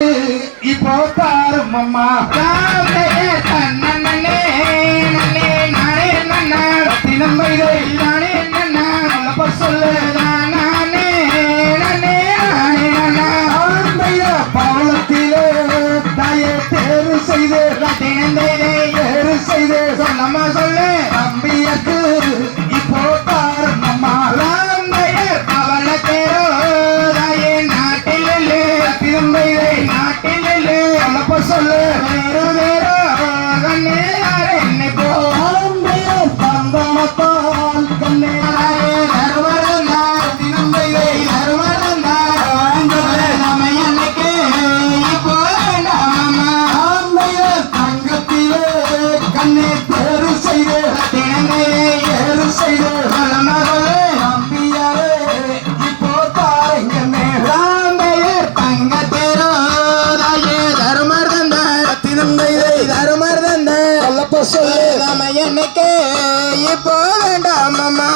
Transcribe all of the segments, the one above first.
இப்போ பாரும் அம்மா நன்னே நன்னே நானே நன்னா தினம் இதை நானே நன்னா நல்ல சொல்லு நானே நன்னே நானே நன்னா பவளத்திலே தாயை தேர்வு செய்து தினந்தேரை தேர்வு செய்து சொன்னம்மா சொல்லு தம்பியக்கு இப்போ பாரும் அம்மா பவளத்தேரோ தாயே நாட்டிலே திரும்பையை நாட்டிலே சொல்லு வேறு வேறு கண்ணே என்னை போம்பையோ தந்தமத்தால் கண்ணே தருவரந்தா தினம்பையை தருவரந்தா நம்ம என்னைக்கு இப்போ நாமையோ தங்கத்திலே கண்ணே தேர்வு செய்து தினம்பையை ஏறு செய்து மகளே நம்பியாரே இப்போ தாரங்கண்ணே ராம்பையர் தங்கத்தேரோ சொல்லு நாம என்னைக்கு இப்போ வேண்டாம் அம்மா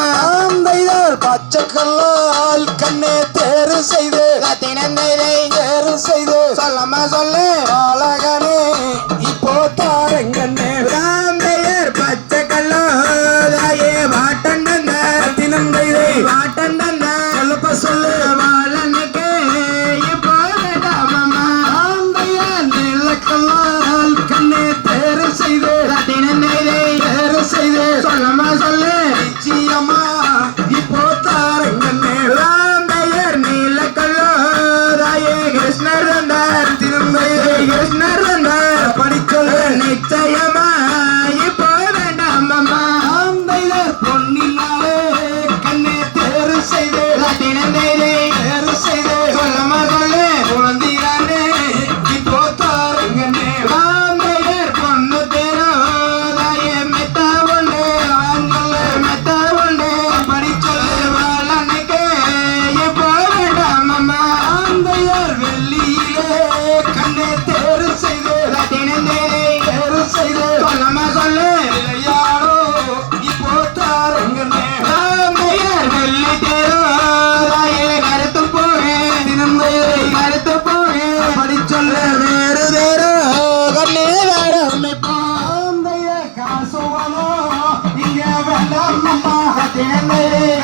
பச்சைக்கல்லால் கண்ணே தேர்வு செய்து தினந்தையை தேர்வு செய்து சொல்லம்மா சொல்லு அழகனே இப்போ தாரங்கண்ணே ராம்பையர் பச்சைக்கல்லாயே வாட்டண்ட தினந்தையை வாட்டண்ட சொல்லப்ப சொல்லு வாழன்னைக்கு இப்போ வேண்டாம் அம்மா ராம்பையர் நிலக்கல்லால் கண்ணே தேர்வு செய்து சொல்லம்மா சொல்லு நிச்சயமா இப்போ தாரங்கண்ணே ராம்பையர் நீலக்கல்லோராயே கிருஷ்ணர் வந்தார் திரும்பையே கிருஷ்ணர் வந்தார் படிச்சொல்லு நிச்சயமா இப்போ வேண்டாம் அம்மா ராம்பையர் பொன்னினாலே கண்ணே தேர்வு செய்து தினந்தேரை தேர்வு செய்து சொல்லம்மா சொல்லு குழந்தைதானே இப்போ தாரங்கண்ணே ராம்பையர் பொண்ணு தேரோ காசுவனோ இங்க வேண்டாம் அம்மா தினந்தேரை